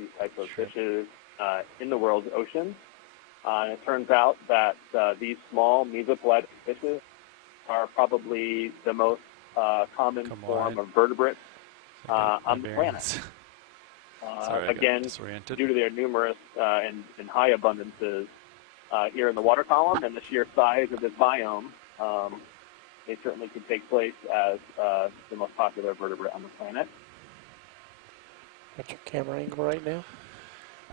these types of fishes in the world's oceans. And it turns out that these small mesopelagic fishes are probably the most common form of vertebrates on the planet. Again, due to their numerous and high abundances here in the water column and the sheer size of this biome, they certainly could take place as the most popular vertebrate on the planet. What's your camera angle right now?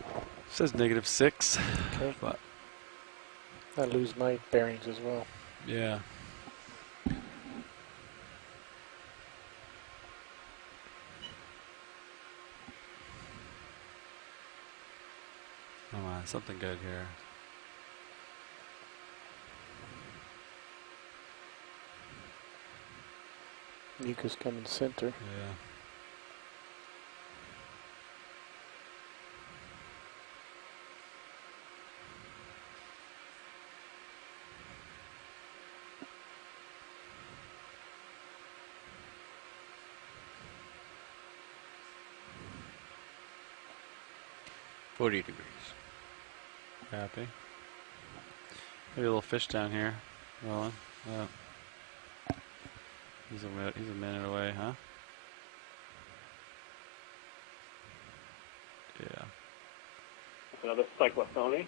It says -6. Okay. But I lose my bearings as well. yeah. Come on, something good here. Mucus coming center. Yeah. $40 degrees. Happy. Maybe a little fish down here. Rolling. He's a minute away, huh? Yeah. Another cyclothony.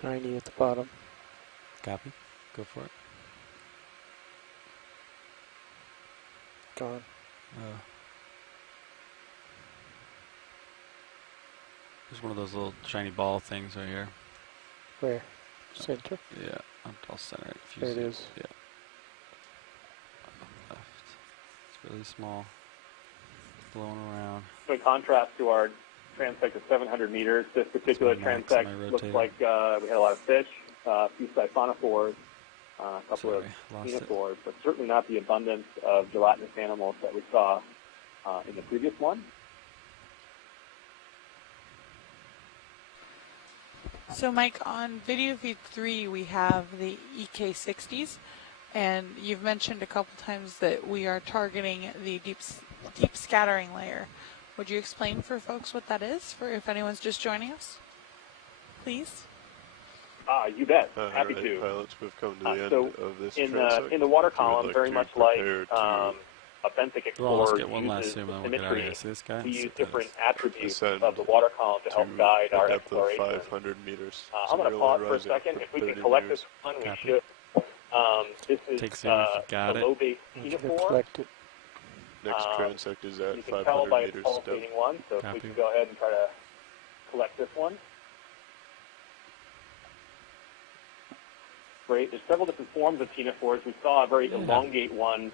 Shiny at the bottom. Copy. Go for it. Gone. There's one of those little shiny ball things right here. Where? Center? Yeah, I'll center it. If you There it see is. Yeah. Left. It's really small. It's blowing around. So in contrast to our transect of 700 meters, this particular transect looks like we had a lot of fish, a few siphonophores, a couple of ctenophores, but certainly not the abundance of gelatinous animals that we saw in the previous one. So Mike, on video feed 3 we have the EK60s, and you've mentioned a couple times that we are targeting the deep scattering layer. Would you explain for folks what that is, for if anyone's just joining us, please? You bet. Happy right, to. Pilots, we've come to the end of this in transect. the water column, very much like to a benthic explorer uses symmetry, we use different attributes of the water column to help guide our exploration. 500 meters. I'm going to pause for a second. If we can collect this one, we should. This is the low-base ctenophore. Next transect is at you can tell 500 by meters its pulsating one, so if we can go ahead and try to collect this one. Great. There's several different forms of ctenophores. We saw a very elongate one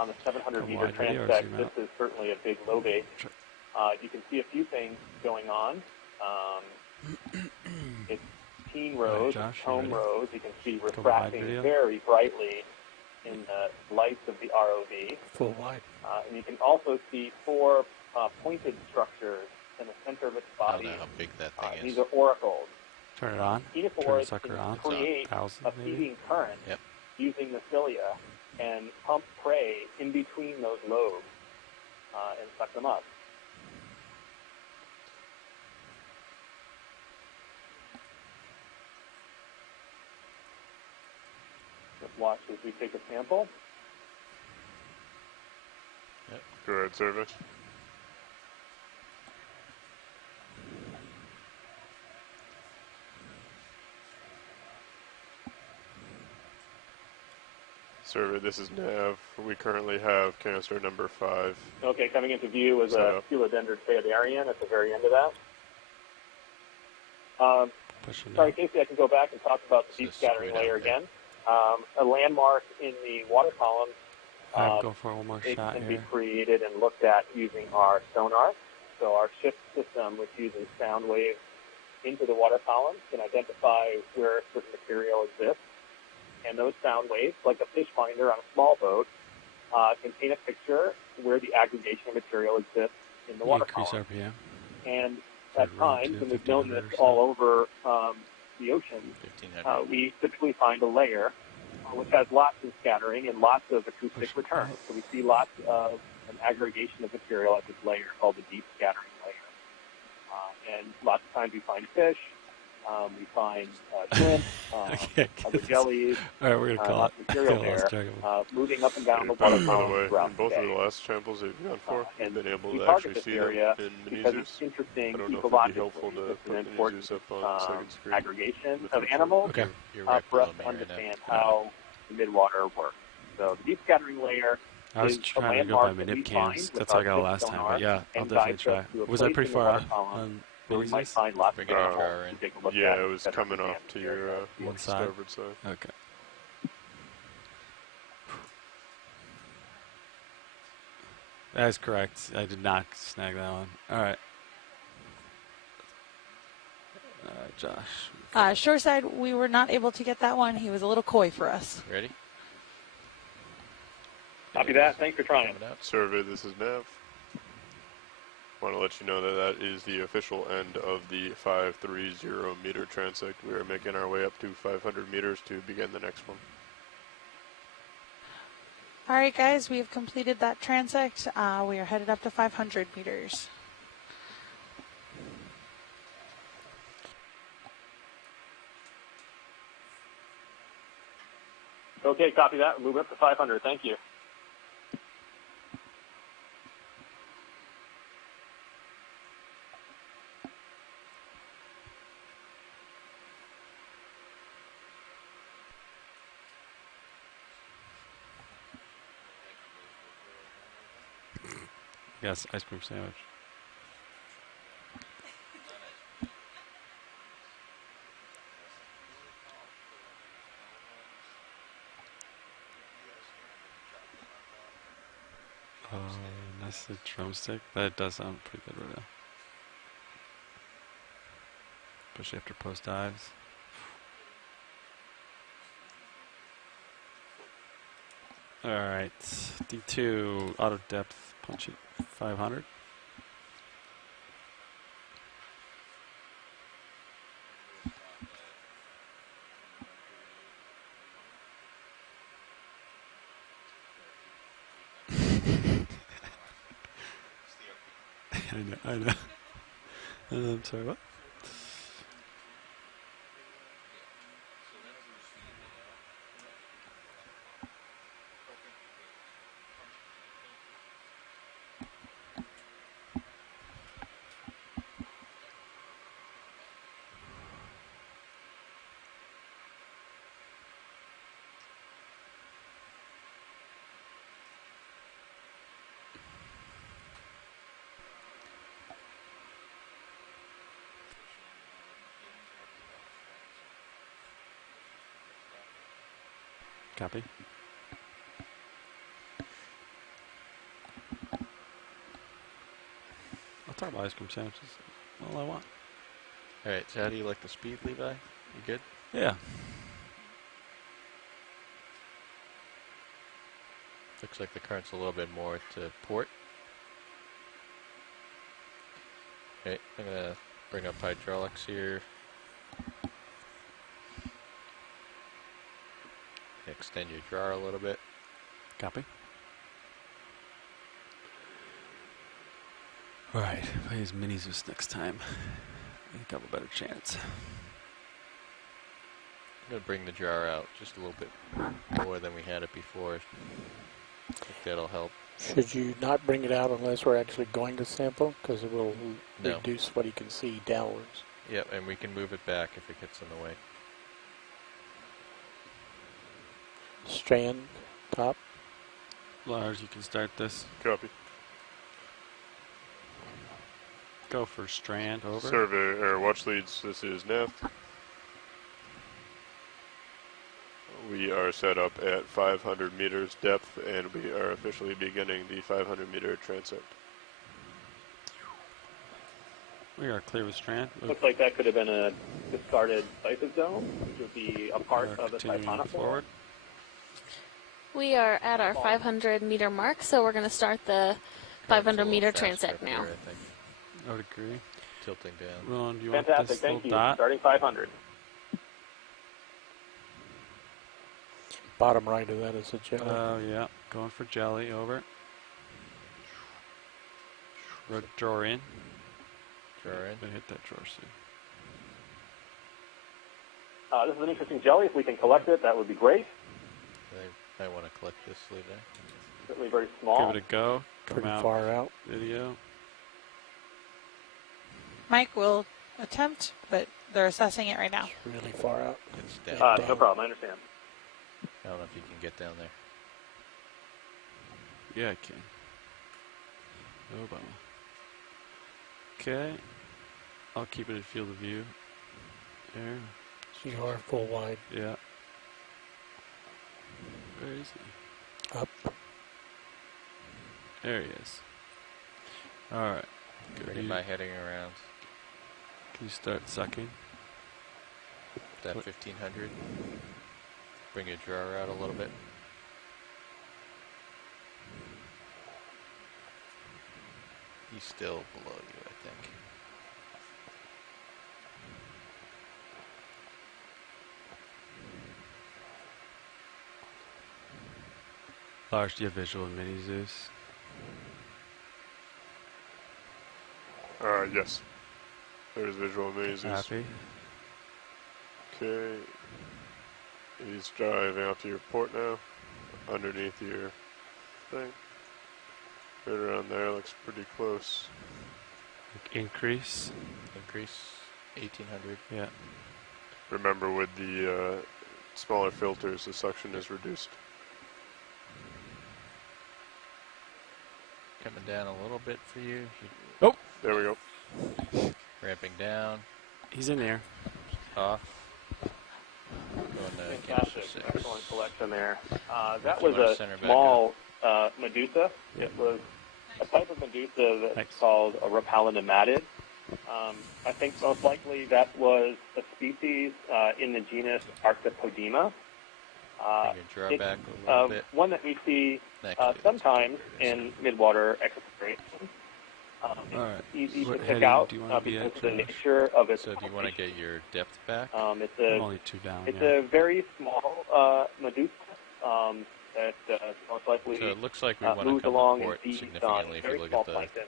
on the 700-meter transect. This is certainly a big low base. You can see a few things going on. It's teen rows, home rows. You can see refracting very brightly in the lights of the ROV. Full wide. And you can also see 4 pointed structures in the center of its body. I don't know how big that thing is. These are oracles. Turn it on. Ctenophores can create a feeding current using the cilia and pump prey in between those lobes and suck them up. Just watch as we take a sample. Yep. Go ahead, service. Survey, this is Nav. We currently have canister number 5. Okay, coming into view is a Philodendron phaidarian at the very end of that. Sorry, Casey, I can go back and talk about the deep scattering layer again. A landmark in the water column. Go for one more it shot can here. be created and looked at using our sonar. So our ship system, which uses sound wave into the water column can identify where a certain material exists. And those sound waves, like a fish finder on a small boat, can paint a picture where the aggregation of material exists in the water Increase column. RPM. And at times, and we've known this all over the ocean, we typically find a layer which has lots of scattering and lots of acoustic return. So we see lots of an aggregation of material at this layer called the deep scattering layer. And lots of times we find fish, we find shrimp, other jellies, all right, we're gonna call lots of material there, moving up and down the water By the column way, throughout in the both day. of the last samples that you've gone for, And you've been able we to target actually this see area them in because mini-zoos. it's interesting I don't know if it'd be ecologically. helpful to It's an put important mini-zoos up on the second screen. aggregation with of the animals Okay. You're right for us below to me right understand now. how the midwater works. So the deep scattering layer I was is a trying to go by landmark that we manip find cams. with That's how I our got it last fixed time. sonar But yeah, I'll and definitely guides try. us to a Was that place pretty in the far water off column on where we might mini-zoos? find lots Bring of it up, animals Aaron. to take a look Yeah, at. it was better coming understand off to the your area. One side. starboard side. Okay. That is correct. I did not snag that one. All right. Josh. Shoreside, we were not able to get that one. He was a little coy for us. Ready? Copy that. Thanks for trying. Coming out. Survey, this is Nav. Want to let you know that that is the official end of the 530 meter transect. We are making our way up to 500 meters to begin the next one. All right, guys, we have completed that transect. We are headed up to 500 meters. Okay, copy that. Move up to 500. Thank you. Yes, ice cream sandwich. That's the drumstick. That does sound pretty good right now. Especially after post dives. Alright. D2 auto depth punch it 500. I know. I'm sorry, what? Copy. I'll talk about ice cream sandwiches. All I want. Alright, so how do you like the speed, Levi? You good? Yeah. Looks like the current's a little bit more to port. Okay, I'm gonna bring up hydraulics here. Extend your jar a little bit. Copy. Alright, if I use minis this next time, I think I have a better chance. I'm gonna bring the jar out just a little bit more than we had it before. I think that'll help. Should you not bring it out unless we're actually going to sample? Because it will No. reduce what you can see downwards. Yep, and we can move it back if it gets in the way. Strand, top. Lars, you can start this. Copy. Go for strand over. Survey, or watch leads, this is Nav. We are set up at 500 meters depth, and we are officially beginning the 500 meter transect. We are clear with strand. Looks like that could have been a discarded Siphus dome, which would be a part of the continuing Siphonic forward. We are at our 500 meter mark, so we're going to start the 500 meter Faster transect up now. here, I think. I would agree. Tilting down. Ron, do you want Fantastic, this thank little you. dot? Starting 500. Bottom right of that is a jelly. Oh, yeah. Going for jelly. Over. Draw in. Draw in. Gonna hit that drawer soon. This is an interesting jelly. If we can collect it, that would be great. I might want to collect this later. Certainly very small. Give it a go. Come Pretty out. far out. Video. Mike will attempt, but they're assessing it right now. Really far out. It's down. No problem, I understand. I don't know if you can get down there. Yeah, I can. No bummer. Okay. I'll keep it in field of view. There. You are full wide. Yeah. Where is he? Up. There he is. Alright. Bringing my heading around. Can you start sucking? That What? 1500. Bring your drawer out a little bit. He's still below you, I think. Lars, do you have visual and mini Zeus? Yes. There's visual mazes. Happy? Okay. He's driving up to your port now. Underneath your thing. Right around there, looks pretty close. Increase? Increase 1800. Yeah. Remember, with the smaller filters, the suction is reduced. Coming down a little bit for you. There we go. Ramping down. He's in there. Off. Going to Fantastic, canister 6. excellent collection there. That If you was wanna a center back small medusa. It was a type of medusa that's Thanks. called a rapalinomatid. I think most likely that was a species in the genus Arthropodema. Bring your draw It's back a little bit. one that we see Actually, that's sometimes in midwater exploration. Alright. Easy to What pick heading out do you want to be because at, of the Josh? nature of its So do you want to get your depth back? It's I'm a only 2 down. it's Yeah. a very small medusa that most likely So it looks like we want to moves come along to and port feeds significantly on if very you look small at the plankton.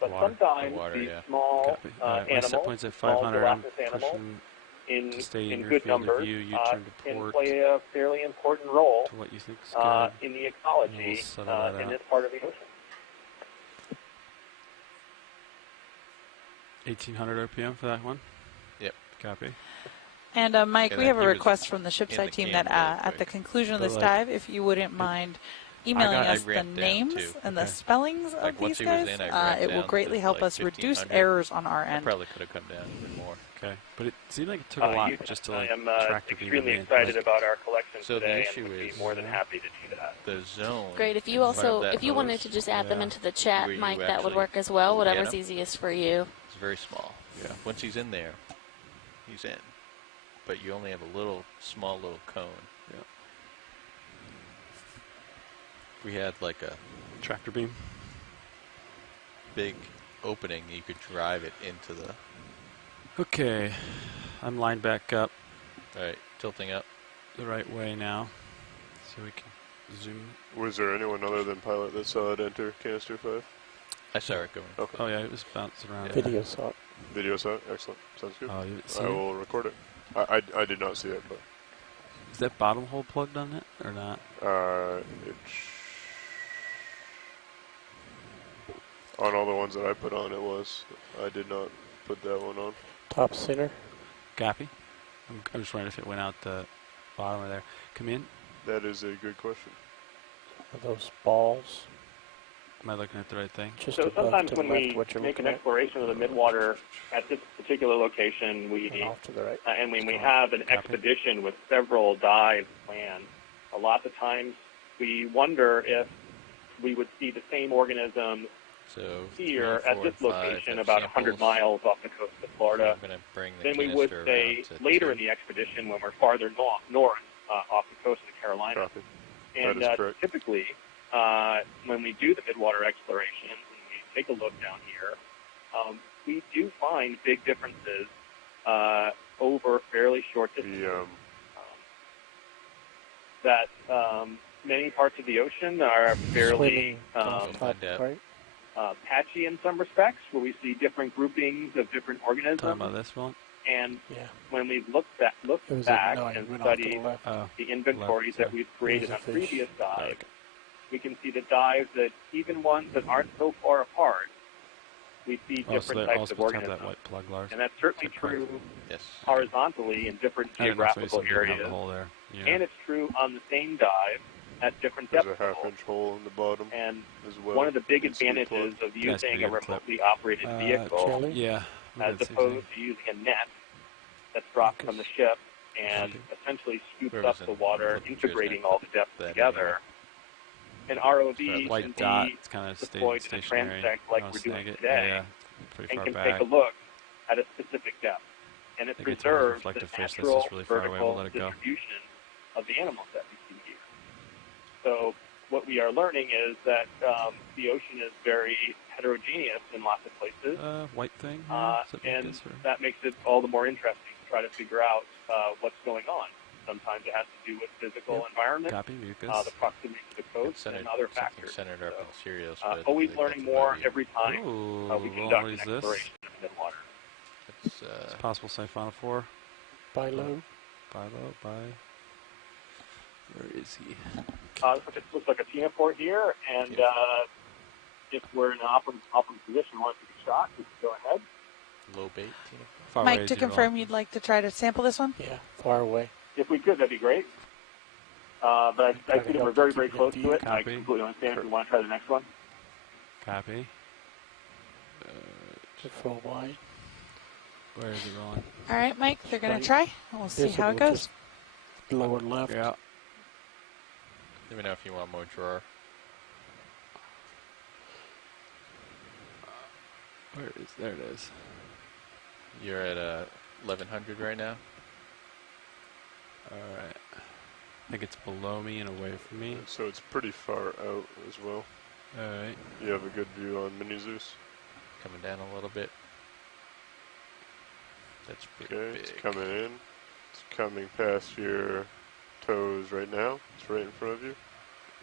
But water. sometimes The water, these yeah. small Copy. Alright, my set animals, point's at small 500. I'm gelatinous animals, pushing in to stay in your good field of numbers, view. You turn to can port play a fairly important role to what you think is good. in the ecology We'll settle that in out. this part of the ocean. 1800 RPM for that one. Yep. Copy. And Mike, And we then have a he was request from the shipside the team cam that real at the quick. conclusion of But, this like, dive, if you wouldn't mind emailing I us the ramped down, names too. and the Okay. spellings Like, of once these he was guys, in, I ramped it will down greatly to, help like, us reduce 1500. errors on our I end. probably could have come down even more. Okay. But it seemed like it took a lot just to I like am tractor beam extremely in. excited Like, about our collection So the today issue and would be is- more than happy to do that. The zone. Great. If you in front also, of that if you wanted hose, to just add them Yeah. into the chat, Where you Mike, that would actually work as well. get Whatever's 'em. easiest for you. It's very small. Yeah. Once he's in there, he's in. But you only have a small little cone. Yeah. If we had like a tractor beam. big opening, you could drive it into the. Okay. I'm lined back up All right, tilting up. the right way now. So we can zoom. Was there anyone other than pilot that saw it enter canister 5? I saw it going. Okay. Oh yeah, it was bouncing around. Video saw it. Video saw it? Excellent. Sounds good. Oh, you didn't see I it? will record it. I did not see it, but Is that bottom hole plugged on it or not? on all the ones that I put on, it was. I did not put that one on. Top center. Copy. I'm just wondering if it went out the bottom of there. Come in. That is a good question. Are those balls Am I looking at the right thing? just So above sometimes to when the left? we What you're make an looking at? exploration of the midwater at this particular location, And off to the right. and when we have an expedition with several dives planned, a lot of times we wonder if we would see the same organisms So here 3, at 4, this and 5 location, have about 100 samples. miles off the coast of Florida. I'm going to bring the Then we would canister say around to later 2. in the expedition when we're farther north off the coast of the Carolinas. Copy. And That is correct. typically, when we do the midwater explorations and we take a look down here, we do find big differences over fairly short distances. That many parts of the ocean are fairly patchy in some respects, where we see different groupings of different organisms. Talking about this one? And when we look back and study the inventories that we've created on previous dives, we can see that dives that even ones that aren't so far apart, we see different types of organisms. That white plug, Lars. And that's certainly true horizontally in different geographical areas. And it's true on the same dive at different depths. There's a half-inch hole in the bottom. And as well. one of the big advantages of using a remotely operated vehicle as opposed to using a net that's dropped from the ship and essentially scoops up the water, integrating all the depths together. An ROV can be deployed in a transect like we're doing today and can take a look at a specific depth. And it preserves the natural vertical distribution of the animals that we see here. So what we are learning is that the ocean is very heterogeneous in lots of places. White thing? And that makes it all the more interesting to try to figure out what's going on. Sometimes it has to do with physical environment, the proximity to the coast, and other factors. So, always learning more every time we conduct an exploration in Midwater. It's possible Siphon 4. Buy low. Where is he? It looks like a Tina port here, and if we're in an optimal position, want to take a shot, we can go ahead. Low bait, Tina. Mike, to confirm, you'd like to try to sample this one? Yeah, far away. If we could, that'd be great. But I see that we're very, very close to it. I completely understand if we want to try the next one. Copy. Full wide. Where is it rolling? All right, Mike, they're going to try. We'll see how it goes. Lower left. Yeah. Let me know if you want more drawer. There it is. You're at 1100 right now. Alright. I think it's below me and away from me. So it's pretty far out as well. Alright. You have a good view on Mini Zeus. Coming down a little bit. That's pretty big. It's coming in. It's coming past your toes right now. It's right in front of you.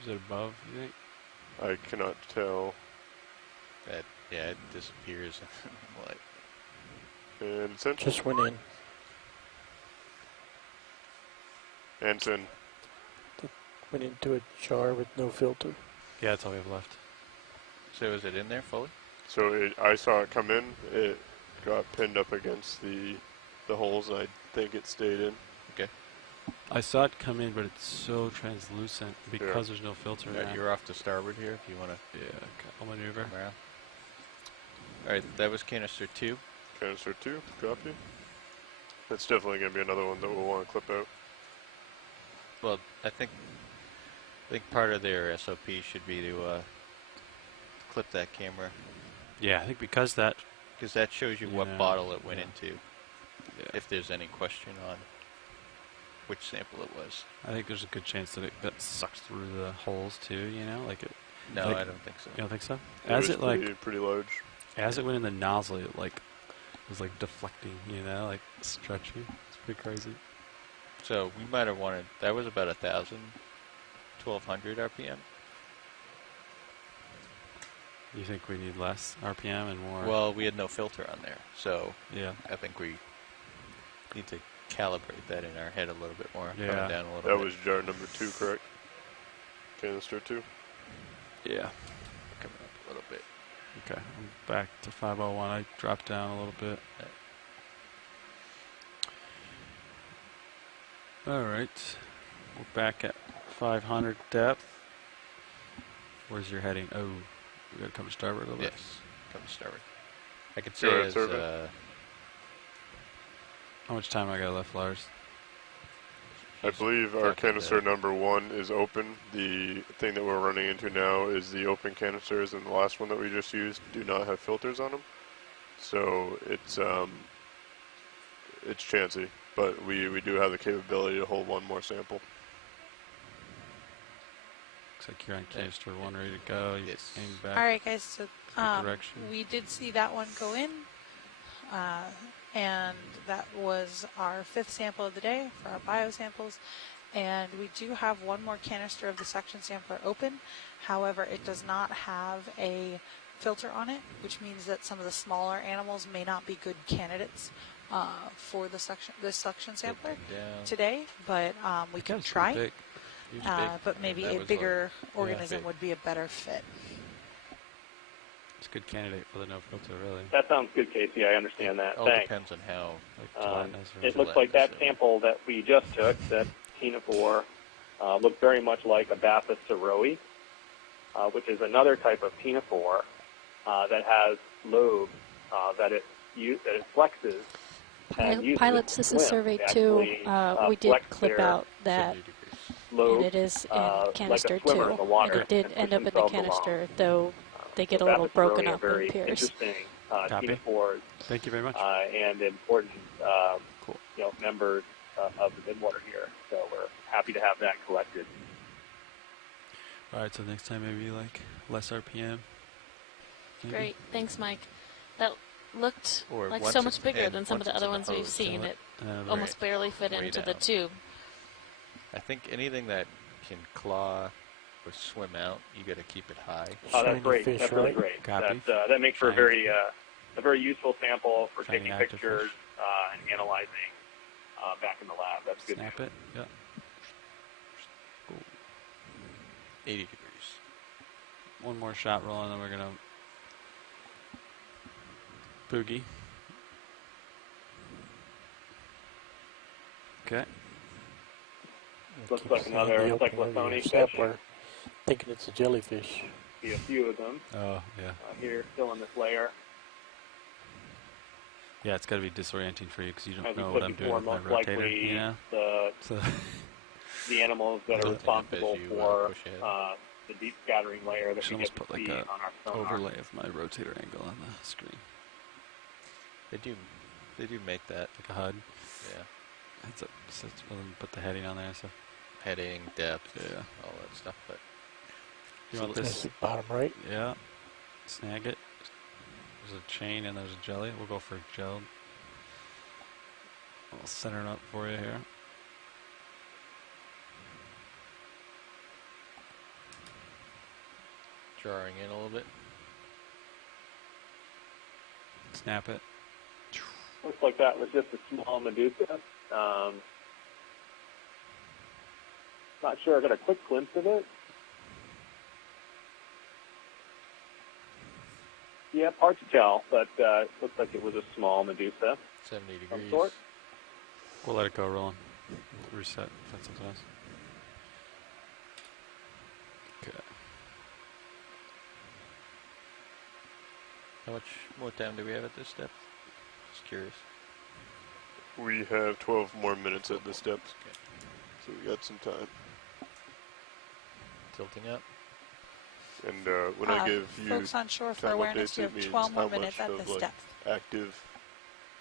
Is it above, you think? I cannot tell. It disappears in light. And it's in. Just went in. And it's in. Went into a jar with no filter. Yeah, that's all we have left. So is it in there fully? So I saw it come in. It got pinned up against the holes, and I think it stayed in. Okay. I saw it come in, but it's so translucent because there's no filter. You're off to starboard here if you want to. Yeah, okay. I'll maneuver. Come around. Alright, that was canister 2. Canister 2, copy. That's definitely going to be another one that we'll want to clip out. Well, I think part of their SOP should be to clip that camera. Yeah, I think because that shows you what bottle it went into. Yeah. If there's any question on which sample it was. I think there's a good chance that that sucks through the holes too. You know, like it. No, like, I don't think so. You don't think so? As it pretty large. As it went in the nozzle, it was like deflecting. You know, like stretching. It's pretty crazy. So we might have wanted. That was about 1,000, 1,200 RPM. You think we need less RPM and more? Well, we had no filter on there, so yeah, I think we need to calibrate that in our head a little bit more. Yeah, coming down a little that bit. was jar number 2, correct? Canister 2. Yeah, coming up a little bit. Okay, I'm back to 501. I dropped down a little bit. All right, we're back at 500 depth. Where's your heading? Oh, we gotta come to starboard a little bit. Yes, come to starboard. I could say it's how much time I got left, Lars? I believe our canister number 1 is open. The thing that we're running into now is the open canisters, and the last one that we just used do not have filters on them. So it's chancy, but we do have the capability to hold one more sample. Looks like you're on canister 1 ready to go. You aim back. All right, guys. So we did see that one go in, and that was our 5th sample of the day for our bio samples. And we do have one more canister of the suction sampler open. However, it does not have a filter on it, which means that some of the smaller animals may not be good candidates for the suction sampler today. But we can try. But maybe a bigger organism would be a better fit. It's a good candidate for the no filter, really. That sounds good, Casey. I understand that. All Thanks. depends on how. It looks like that sample that we just took, that ctenophore, looked very much like a Bathus ceroe, which is another type of ctenophore that has lobes that it flexes. Pilots, this is survey 2. We did clip out that, and it is in canister 2. And it did end up in the canister, though they get a little broken up in pairs. Interesting ctenophores. Thank you very much. And important members of the Midwater here. So we're happy to have that collected. All right, so next time maybe like less RPM. Maybe. Great, thanks, Mike. That looked like so much bigger than some of the other ones we've seen. It almost barely fit into the tube. I think anything that can claw or swim out, you got to keep it high. Oh, that's great. That's really great. That makes for a very useful sample for taking pictures and analyzing back in the lab. That's good. Snap it. Yeah. 80 degrees. One more shot roll, and then we're gonna boogie. Okay. Looks like another cyclophony fish. We're thinking it's a jellyfish. See a few of them. Oh, yeah. Here, still in this layer. Yeah, it's got to be disorienting for you because you don't As know we what said I'm before, doing with most my rotator. likely Yeah. The animals that are responsible for the deep scattering layer that we get to see on our sonar. Overlay of my rotator angle on the screen. They do make that. Like a HUD. Yeah. So put the heading on there. So heading, depth, yeah, all that stuff. But you want this bottom right? Yeah. Snag it. There's a chain and there's a jelly. We'll go for gel. I'll center it up for you here. Jarring in a little bit. Snap it. Looks like that was just a small medusa. Not sure. I got a quick glimpse of it. Yeah, hard to tell, but it looks like it was a small medusa. 70 degrees. Some sort. We'll let it go rolling. Reset if that's something else. Okay. How much more time do we have at this depth? Just curious. We have 12 more minutes at this depth. Okay. So we got some time. Tilting up. And when I give you folks on shore for time awareness, updates, you it have means 12 more how minutes much at of this depth. active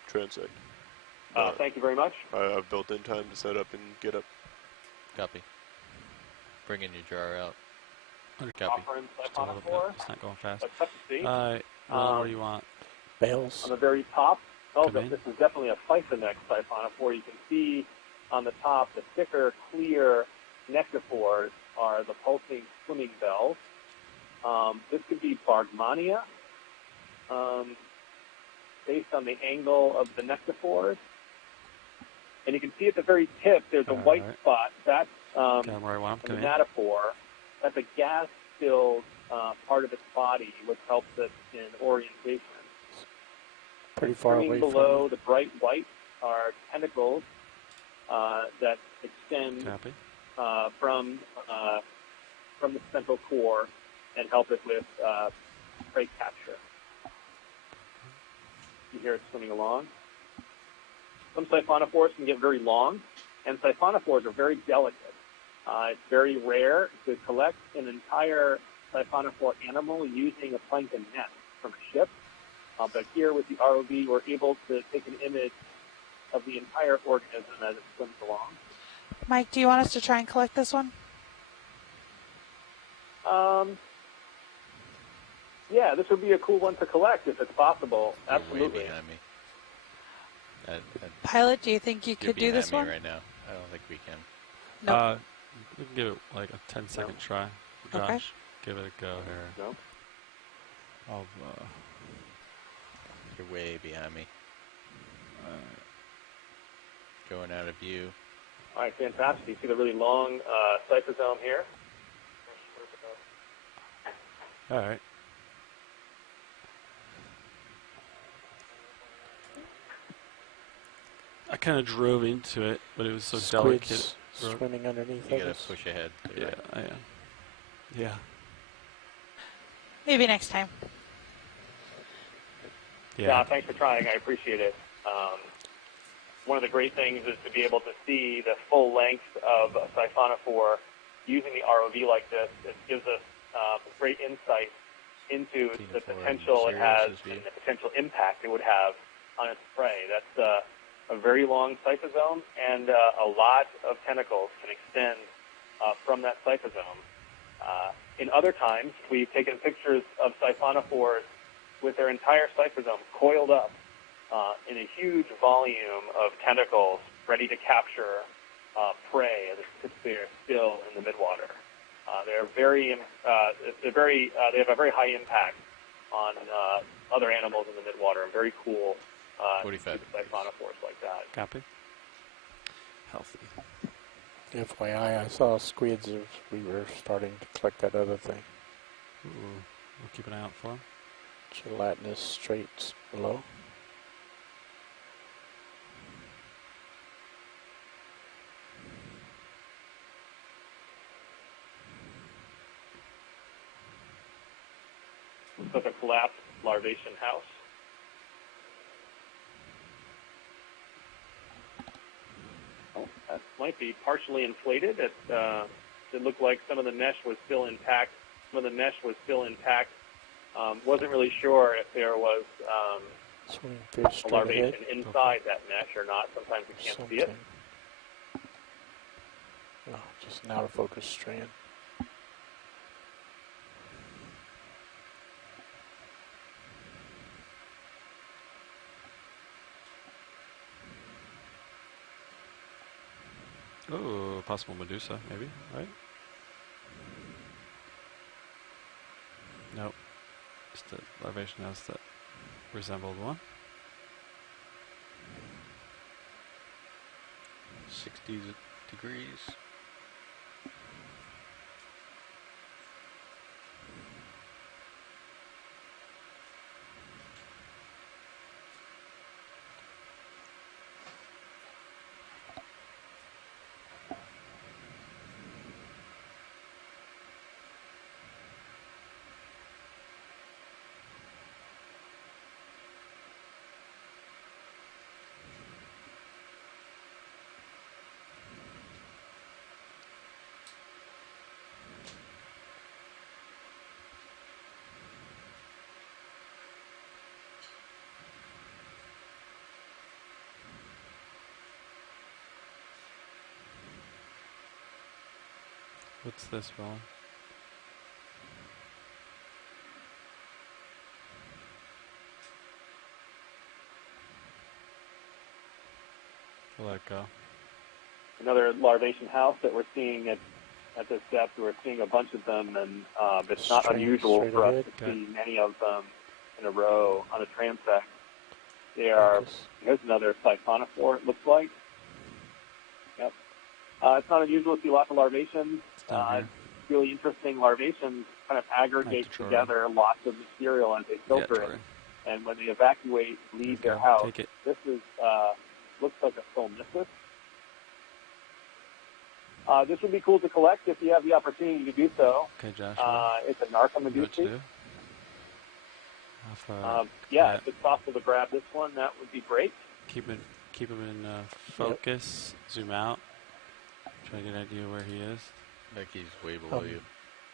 transect. Thank you very much. I've built in time to set up and get up. Copy. Bringing your jar out. Copy. Offering Just a little bit. siphonophore. It's not going fast. That's tough to see. What do you want? Bales. On the very top, Come this in. is definitely a Physonex siphonophore. You can see on the top the thicker, clear nectophores are the pulsing swimming bells. This could be Bargmania, based on the angle of the nectophores. And you can see at the very tip, there's a white spot. That's Where I want the them. gnatophore. That's a gas-filled part of its body, which helps it in orientation. Pretty far away from below the bright white are tentacles that extend Copy. from the central core and help it with prey capture. You hear it swimming along. Some siphonophores can get very long, And siphonophores are very delicate. It's very rare to collect an entire siphonophore animal using a plankton net from a ship. But here with the ROV, we're able to take an image of the entire organism as it swims along. Mike, do you want us to try and collect this one? Yeah, this would be a cool one to collect if it's possible. Absolutely. Way behind me. Pilot, do you think you could do this one? Right now. I don't think we can. No. We can give it like a 10-second try. Josh, okay. Give it a go here. No. You're way behind me. Going out of view. All right, fantastic. You see the really long cyphosome here? All right. I kind of drove into it, but it was so delicate. Swimming underneath. You gotta push ahead. Yeah, right? I am. Yeah. Maybe next time. Yeah, thanks for trying. I appreciate it. One of the great things is to be able to see the full length of a siphonophore using the ROV like this. It gives us great insight into the potential it has and the potential impact it would have on its prey. That's a very long cyphosome, and a lot of tentacles can extend from that cyphosome. In other times, we've taken pictures of siphonophores with their entire cyphosome coiled up in a huge volume of tentacles ready to capture prey as it sits there still in the midwater. They have a very high impact on other animals in the midwater, and very cool 45 siphonophores like that. Copy. Healthy. FYI, I saw squids as we were starting to collect that other thing. Ooh, we'll keep an eye out for them. Gelatinous straits below. Looks like a collapsed larvation house. Oh, that might be partially inflated. It looked like some of the mesh was still intact. Wasn't really sure if there was a larvation inside that mesh or not. Sometimes we can't see it. Oh, just an out of focus strand. Oh, possible Medusa, maybe, right? Nope. Just a larvation house that resembled one. 60 degrees. What's this one? Let it go. Another larvation house that we're seeing at this depth. We're seeing a bunch of them, and it's not unusual for us to see many of them in a row on a transect. Here's another siphonophore, it looks like. Yep. It's not unusual to see lots of larvations. It's really interesting. Larvations kind of aggregate together lots of material as they filter it. And when they evacuate, leave their house, this is looks like a Solmissus. This would be cool to collect if you have the opportunity to do so. Okay, Josh. It's a Narcomedusa. Yeah, if it's possible to grab this one, that would be great. Keep them in focus. Yep. Zoom out. Trying to get an idea where he is. I think he's way below you.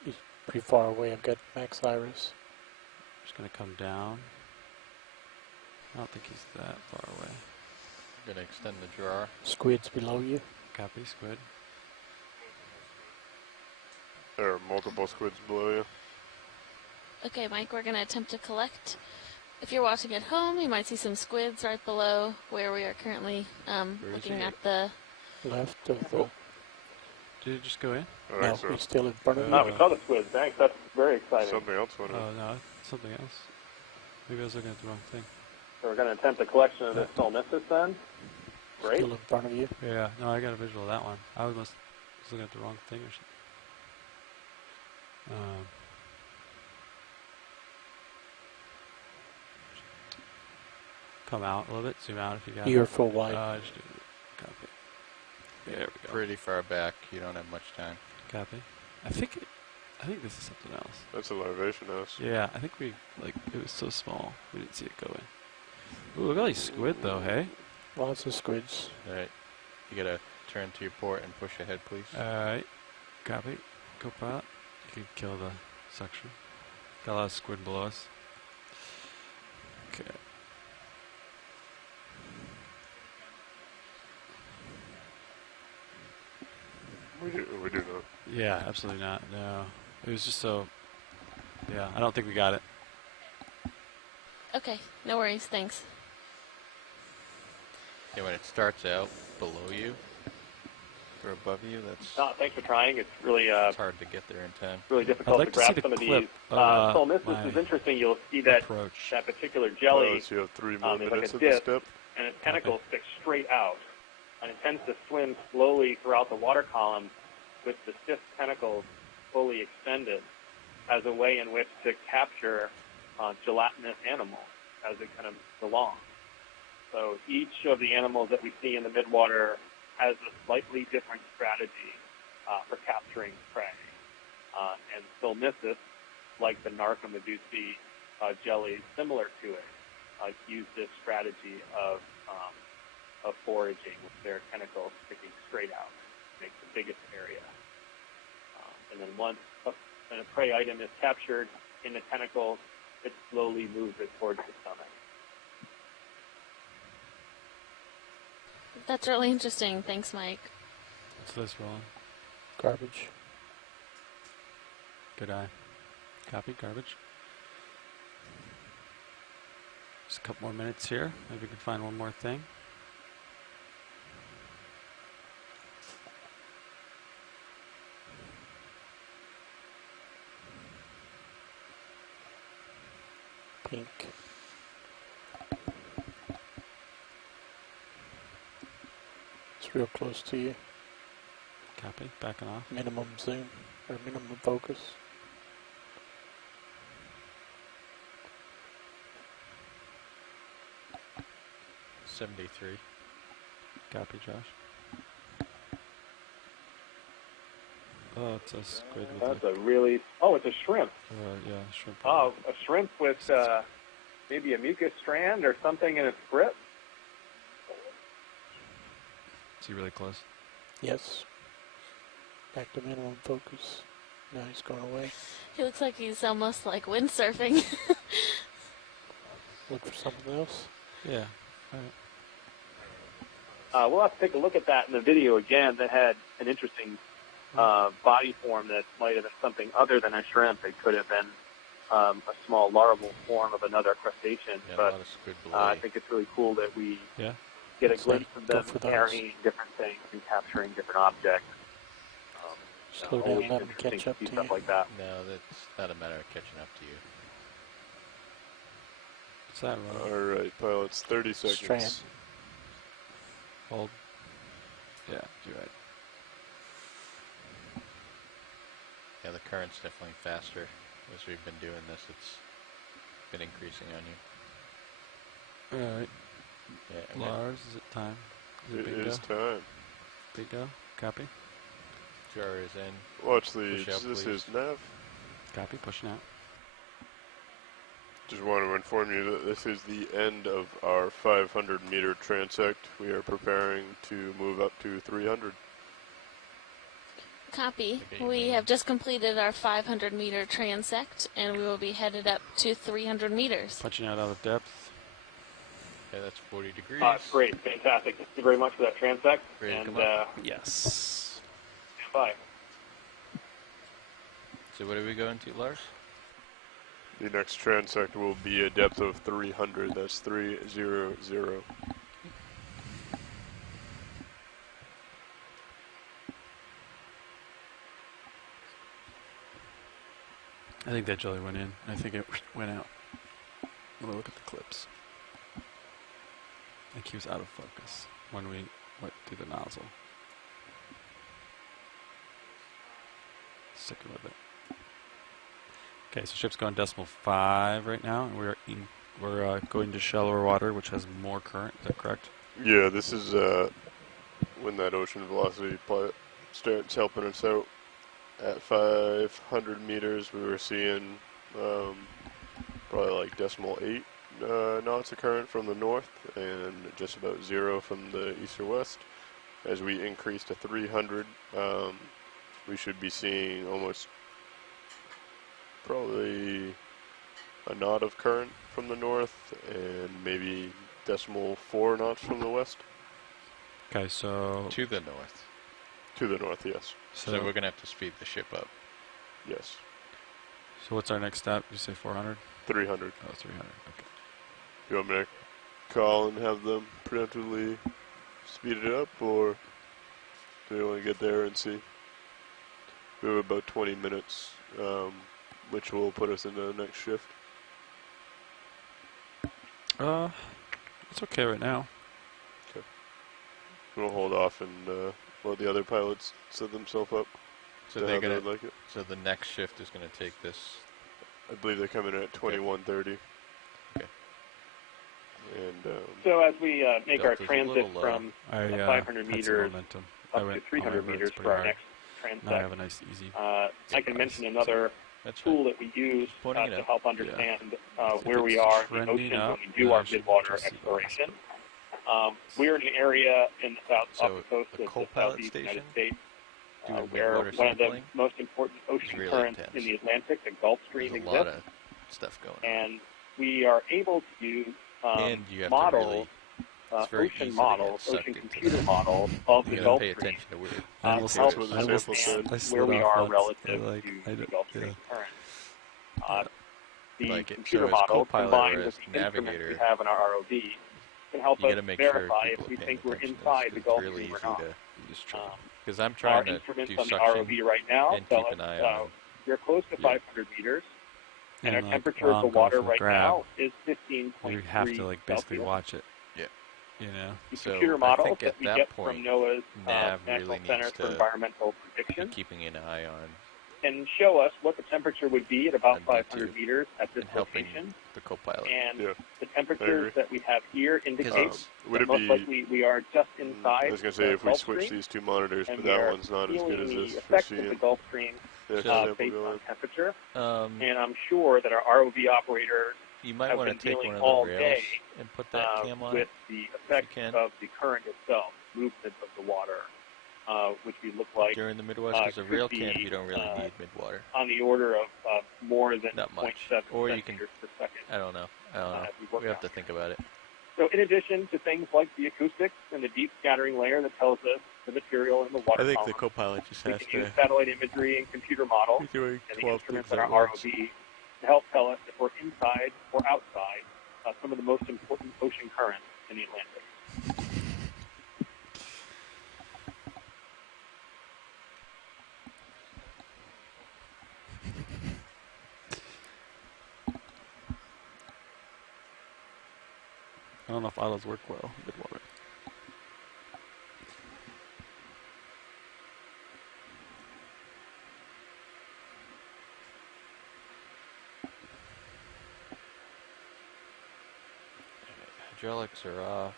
He's pretty far away. I've got max iris. Just gonna come down. I don't think he's that far away. I'm gonna extend the drawer. Squid's below you. Copy, squid. There are multiple squids below you. Okay, Mike, we're gonna attempt to collect. If you're watching at home, you might see some squids right below where we are currently looking at the left of the. Did it just go in? No, he's still in front of you. No, we saw the squids. Thanks. That's very exciting. Something else went on. Oh, no, something else. Maybe I was looking at the wrong thing. So we're going to attempt a collection of this solmissus then. Great. Still in front of you. Yeah, no, I got a visual of that one. I was looking at the wrong thing or something. Come out a little bit, zoom out if you got it. You're full wide. Just do it. Copy. There we go. Pretty far back. You don't have much time. Copy. I think this is something else. That's a larvation house. Yeah, I think it was so small, we didn't see it go in. Ooh, look at all these squid though, hey? Lots of squids. Alright. You gotta turn to your port and push ahead, please. Alright. Copy. Co-pilot. You can kill the suction. Got a lot of squid below us. Okay. We do not. Yeah, absolutely not. No. It was just so... Yeah, I don't think we got it. Okay, no worries, thanks. Yeah, when it starts out below you or above you, that's... No, thanks for trying. It's really it's hard to get there in time. Really difficult to grab some of these. Solmissus is interesting. You'll see that that particular jelly you have 3 more minutes like a of the dip, step. and its tentacles stick straight out. And it tends to swim slowly throughout the water column with the stiff tentacles fully extended as a way in which to capture gelatinous animals as it kind of moves along. So each of the animals that we see in the midwater has a slightly different strategy for capturing prey. And Solmissus, like the Narcomedusae jelly similar to it, use this strategy of foraging with their tentacles sticking straight out to make the biggest area. And then once a prey item is captured in the tentacles, it slowly moves it towards the stomach. That's really interesting. Thanks, Mike. What's this rolling? Garbage. Good eye. Copy, garbage. Just a couple more minutes here. Maybe we can find one more thing. Pink. It's real close to you. Copy, backing off. Minimum zoom, or minimum focus. .73. Copy, Josh. Oh, it's a squid with That's a really... Oh, it's a shrimp. Yeah, shrimp. Oh, a shrimp with maybe a mucus strand or something in its grip. Is he really close? Yes. Back to minimum focus. Now he's going away. He looks like he's almost like windsurfing. Look for something else? Yeah. All right. We'll have to take a look at that in the video again. That had an interesting body form that might have been something other than a shrimp. It could have been a small larval form of another crustacean. Yeah, but a lot of squid I think it's really cool that we get a glimpse of them carrying different things and capturing different objects. Slow down, let them catch up to stuff you. like that. No, that's not a matter of catching up to you. What's that, Rob? Alright, pilots, 30 seconds. Strand. Hold. Yeah, you're right. Yeah, the current's definitely faster. As we've been doing this, it's been increasing on you. Alright. Yeah, Lars, is it time? Is it It bingo? is time. Bingo. Copy. Jar is in. Watch the... Push out, This please. is nav. Copy, pushing out. Just want to inform you that this is the end of our 500 meter transect. We are preparing to move up to 300. Copy. We have just completed our 500-meter transect, and we will be headed up to 300 meters. Punching out of depth. Yeah, that's 40 degrees. Great, fantastic. Thank you very much for that transect. Yes. Stand by. So what are we going to, Lars? The next transect will be a depth of 300. That's 300. I think that jelly went in. I think it went out. Let me look at the clips. I think he was out of focus when we went through the nozzle. Sticking with it. Okay, so ship's going 0.5 right now, and we're going to shallower water, which has more current. Is that correct? Yeah, this is when that ocean velocity starts helping us out. At 500 meters, we were seeing probably like 0.8 knots of current from the north, and just about 0 from the east or west. As we increase to 300, we should be seeing almost probably a knot of current from the north, and maybe 0.4 knots from the west. Okay, so To the north. To the north, yes. So we're going to have to speed the ship up. Yes. So what's our next step? You say 400? 300. Oh, 300. Okay. You want me to call and have them preemptively speed it up, or do you want to get there and see? We have about 20 minutes, which will put us into the next shift. It's okay right now. Okay. We'll hold off and let the other pilots set themselves up. So they're going like it. So the next shift is going to take this. I believe they come in at 21:30. Okay. And so as we make our Delta's transit from 500 meters up to 300 meters for our next transect, I have a nice easy. I can mention another tool that we use to help understand where we are in the ocean when we do our midwater exploration. We're in an area in the off the coast of the southeast United States where one of the most important ocean currents in the Atlantic, the Gulf Stream, exists. There's a lot of stuff going on. And we are able to use model ocean models, ocean computer models of the Gulf Stream to help us understand where we are relative to the Gulf Stream current. The computer model, combined with the instruments we have in our ROV, can help us verify if we think we're inside the Gulf Stream or not. Because I'm trying to instruments do on the suction ROV right now and tell keep an eye us on we're close to 500 meters, and our like, temperature of the water right now is 15.3 You have to like basically Celsius. watch it. Yeah. You know. The So computer I models think that at we that get point, from NOAA's NAV National really Center needs for to Environmental Prediction keeping an eye on can show us what the temperature would be at about 500 meters at this and helping location. the co-pilot. And Yeah, the temperatures that we have here indicate would that it most be? likely we are just inside I was going to say the if we Gulf switch Stream, these two monitors, and but we that are one's not as good as feeling this. the For effects of the seeing Gulf Stream the So- sample based going. on temperature. Um, And I'm sure that our ROV operators you might have want been to take dealing one of all the rails day and put that cam on with it. the effects can. of the current itself, movement of the water, which we look like During the Midwest, because a could rail be, cam you don't really need midwater. on the order of more than Not much. 0.7 Or you can- centimeters per second. I don't know. as we work We have out. to think about it. So in addition to things like the acoustics and the deep scattering layer that tells us the material in the water I think the column, co-pilot just we has can use to satellite imagery and computer models be doing and the 12 instruments things in at our once. ROV to help tell us if we're inside or outside some of the most important ocean currents in the Atlantic. I don't know if autos work well midwater. Hydraulics are off.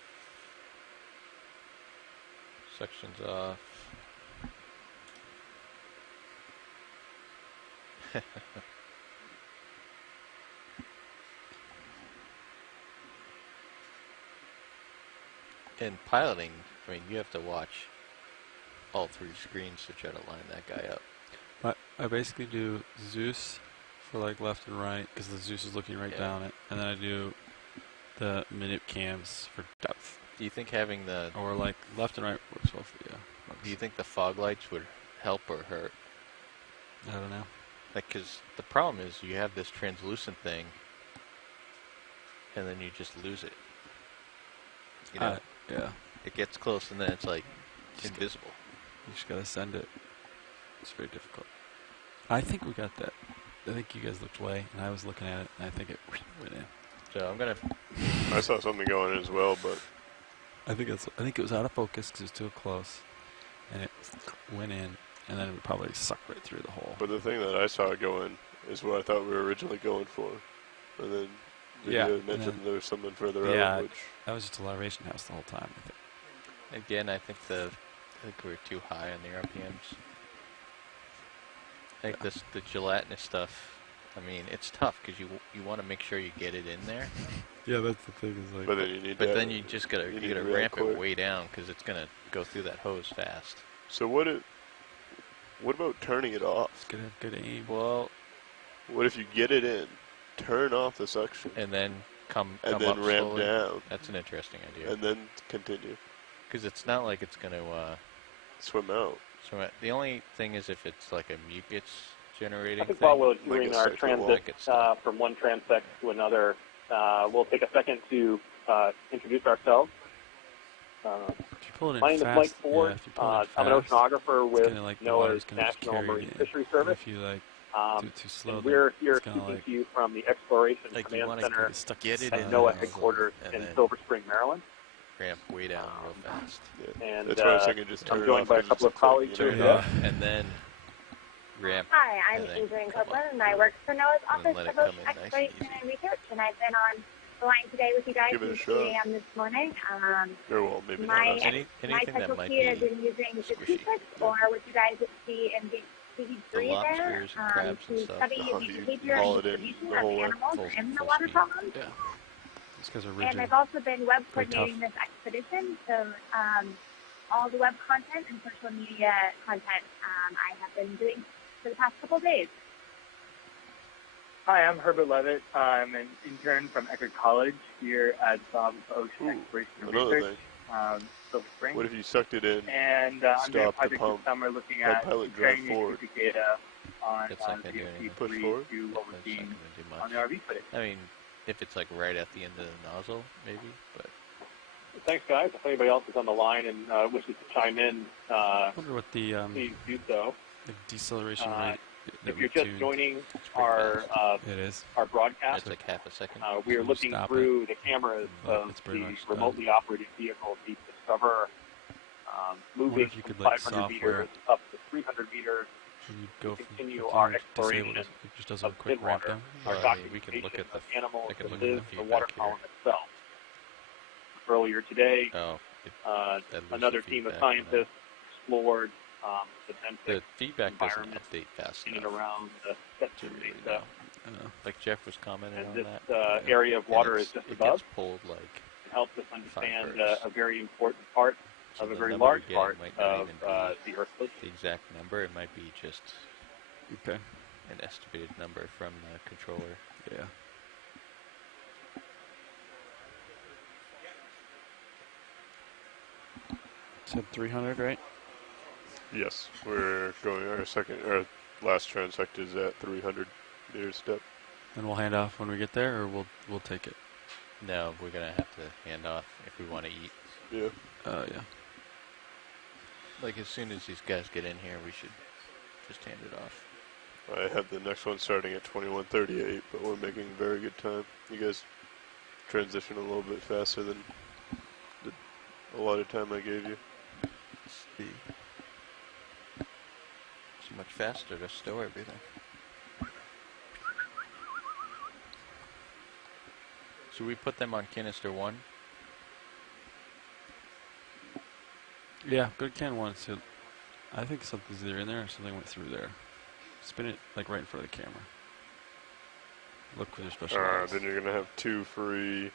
Section's off. In piloting, I mean, you have to watch all 3 screens to try to line that guy up. I basically do Zeus for like left and right because the Zeus is looking right down it, and then I do the minute cams for depth. Do you think having the or like left and right works well for you? Do you think the fog lights would help or hurt? I don't know. Like, because the problem is you have this translucent thing, and then you just lose it. You know? Yeah. It gets close, and then it's like invisible. You just gotta send it. It's very difficult. I think we got that. I think you guys looked away, and I was looking at it, and I think it went in. So I'm gonna. I saw something going in as well, but I think it was out of focus because it was too close, and it went in, and then it would probably suck right through the hole. But the thing that I saw go in is what I thought we were originally going for, and then you mentioned there was something further out. Which that was just a larvation house the whole time. I think. Again, I think we're too high on the RPMs. I think the gelatinous stuff. I mean, it's tough because you want to make sure you get it in there. Yeah, that's the thing. Is like. But then you need. But then you just gotta ramp it way down because it's gonna go through that hose fast. So what about turning it off? It's gonna have good aim. Well, what if you get it in, turn off the suction, and then come then up ramp slowly? down? That's an interesting idea. And then continue. Because it's not like it's gonna swim out. The only thing is if it's like a mucus generating. I think thing, while we're doing our transit from one transect to another, we'll take a second to introduce ourselves. My name is Mike Ford. I'm an oceanographer with NOAA's National Marine Fisheries Service. If you like do it too slow, and we're here speaking to you from the Exploration Command Center at NOAA headquarters in Silver Spring, Maryland. Ramp way down real fast. Yeah. And that's why I was thinking just turn I'm joined by a couple of colleagues here today. And then ramp. Hi, I'm Adrienne Copeland, and I work for NOAA's Office of Ocean Exploration and Research, and I've been on the line today with you guys since 8 a.m. this morning. Maybe my specialty has been using the acoustics, or what you guys would see in the TV3 there, to study the behavior and distribution of animals in the water columns. Yeah. These guys are rigid. And I've also been web coordinating this expedition, so all the web content and social media content I have been doing for the past couple of days. Hi, I'm Herbert Levitt. I'm an intern from Eckerd College here at Ocean Exploration and Research, Silver Spring. What if you sucked it in, and I'm doing a project this summer looking at comparing the data on CFC3 to what we're seeing on the RV footage. I mean, if it's like right at the end of the nozzle, maybe, but... Thanks, guys. If anybody else is on the line and wishes to chime in, I wonder what the please do so. The deceleration rate. If you're just joining our broadcast, it's like half a second. We are looking through the cameras of the remotely operated vehicle Deep Discover, moving from 500 meters up to 300 meters. To continue our exploration it just does a quick Midwater, ramp our we can look at the animals that live in the water column itself. Earlier today, another team of scientists explored the benthic feedback doesn't environment update fast in and around the Stetson Mesa. Like Jeff was commenting and on this area of water is just above. Gets pulled like it helps us understand a very important part of a very large part of the Earth's ocean. The exact number, it might be just an estimated number from the controller. Yeah. Said 300, right? Yes, we're going our last transect is at 300 meters step. And we'll hand off when we get there, or we'll take it. No, we're gonna have to hand off if we want to eat. Yeah. Yeah. Like as soon as these guys get in here, we should just hand it off. I have the next one starting at 21:38, but we're making very good time. You guys transition a little bit faster than the allotted time I gave you. It's much faster to store everything. Should we put them on canister 1? Yeah, go to can 1. So I think something's either in there or something went through there. Spin it like right in front of the camera. Look for their special eyes. Then you're gonna have 2 free.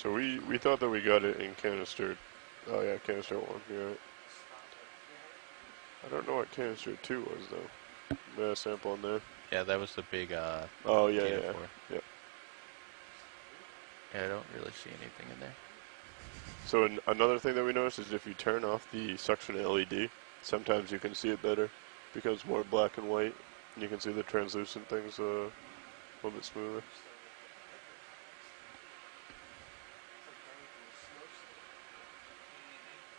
So we thought that we got it in canister. Oh yeah, canister 1. Yeah. I don't know what canister 2 was though. The sample in there. Yeah, that was the big. Oh yeah, data yeah. for. Yep. Yeah, I don't really see anything in there. So another thing that we noticed is if you turn off the suction LED, sometimes you can see it better. It becomes more black and white, and you can see the translucent things a little bit smoother.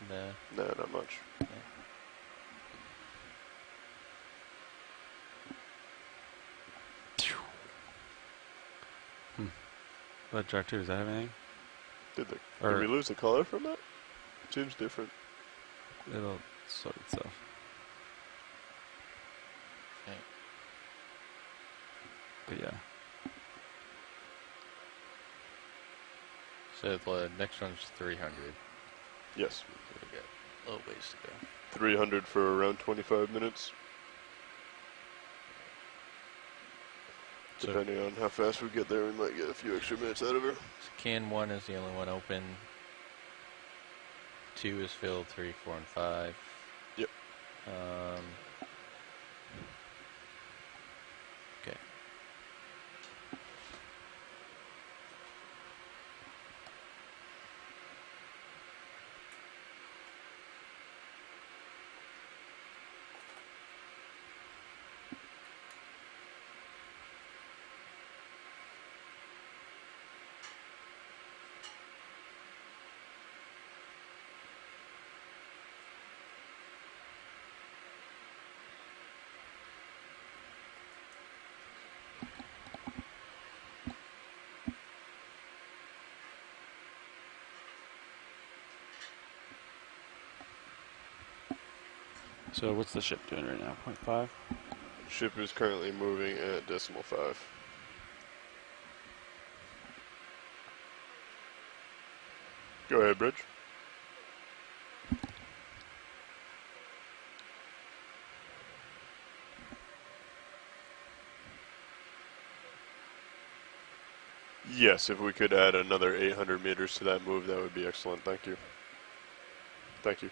No. No, not much. Yeah. Blood jar 2, does that have anything? Did we lose the color from that? Seems different. It'll sort itself. Okay. But yeah. So the next one's 300. Yes. So we got a little ways to go. 300 for around 25 minutes. Depending on how fast we get there, we might get a few extra minutes out of her. So can 1 is the only one open. 2 is filled, 3, 4, and 5. Yep. Okay. So what's the ship doing right now? 0.5? Ship is currently moving at decimal 5. Go ahead, Bridge. Yes, if we could add another 800 meters to that move, that would be excellent. Thank you. Thank you.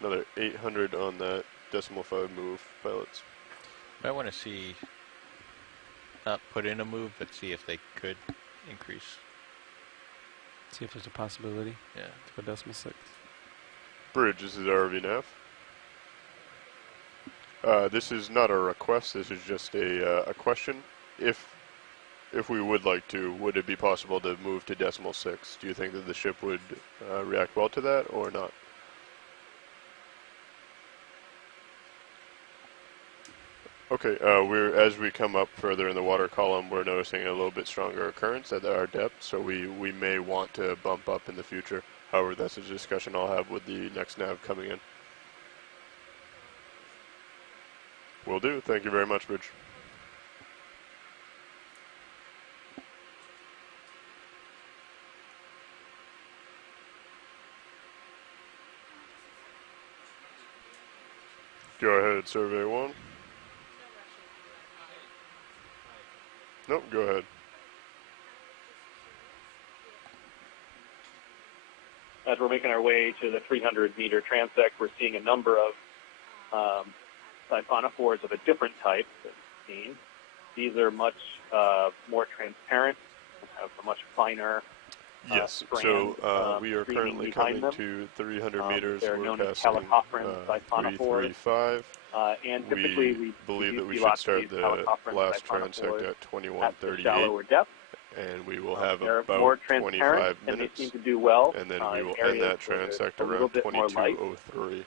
Another 800 on that decimal 5 move, pilots. I want to see, not put in a move, but see if they could increase. See if there's a possibility. Yeah. To go decimal 6. Bridge, this is ROV nav. This is not a request. This is just a question. If we would like to, would it be possible to move to decimal 6? Do you think that the ship would react well to that or not? Okay, as we come up further in the water column, we're noticing a little bit stronger currents at our depth, so we may want to bump up in the future. However, that's a discussion I'll have with the next nav coming in. Will do. Thank you very much, Bridge. Go ahead, Survey 1. Nope, go ahead. As we're making our way to the 300-meter transect, we're seeing a number of siphonophores of a different type that we've seen. These are much more transparent, have a much finer yes, strand, so we are currently coming them. to 300 meters. They're We're known as passing siphonophores. 335. And typically we believe that we see should start the last transect at 21:38. And we will have they're about more 25 and minutes. they seem to do well. And then we will end that transect around 22:03.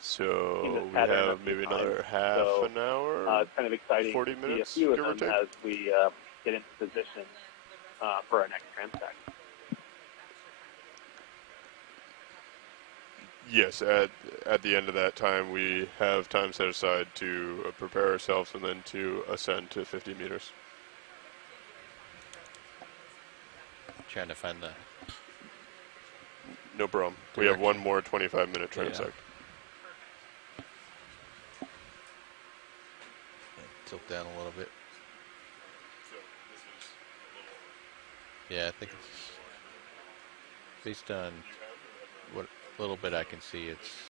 So we have maybe another half an hour, it's kind of exciting 40 to minutes, see a few of give or them take. as we get into position for our next transect. Yes, at the end of that time, we have time set aside to prepare ourselves and then to ascend to 50 meters. Trying to find the... No problem. We have one more 25-minute transect. Tilt down a little bit. Yeah, I think it's based on what little bit I can see. It's